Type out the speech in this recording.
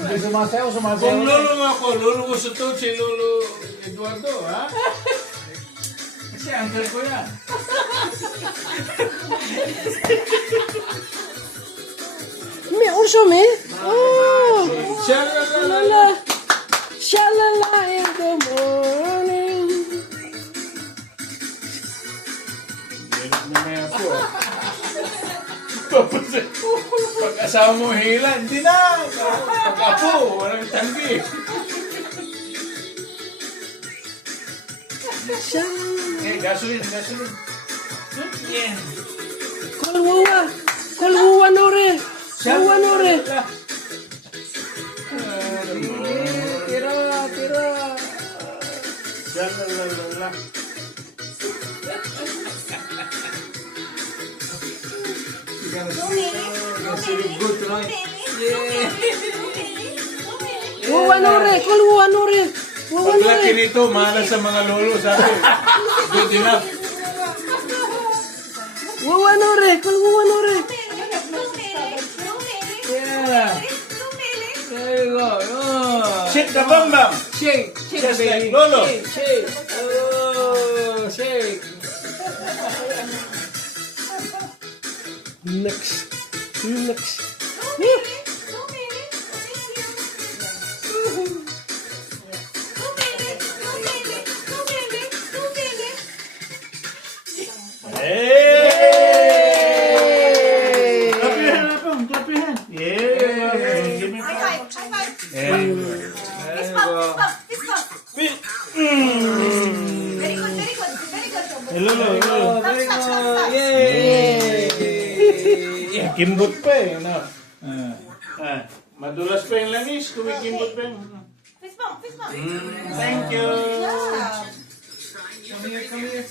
Sumasayaw, sumasayaw. Kung lolo mo ako, lolo mo sa to, si Lolo Eduardo, ha? Kasi uncle ko yan. May also me. Oh. Shalalala. Shalala in the morning. Ganit na may ako, ha? Pag-asawa mo hila, hindi na. Pag-apo, walang tanggi. Eh, gasolin. Yeah. Kalwa nore. Kalwa nore. Tira. Shalalala. Kalwa nore. Paglaki nito, malas sa mga lolo, sabi. Good enough. Kalwa nore. Yeah. There you go. Oh. Shake the bam bam. Shake, Just baby. like Lolo. Shake. Oh, shake. Next. Hey! Clap your hand, Apong. Clap your hand. Yeah. Give me five. Yeah. There you go. Hello. Very good. Yay! Kimbot pa eh. No? Madulas pa yung langis. Kumikimbot pa yung... Fist bump. Thank you. Yeah. Come here.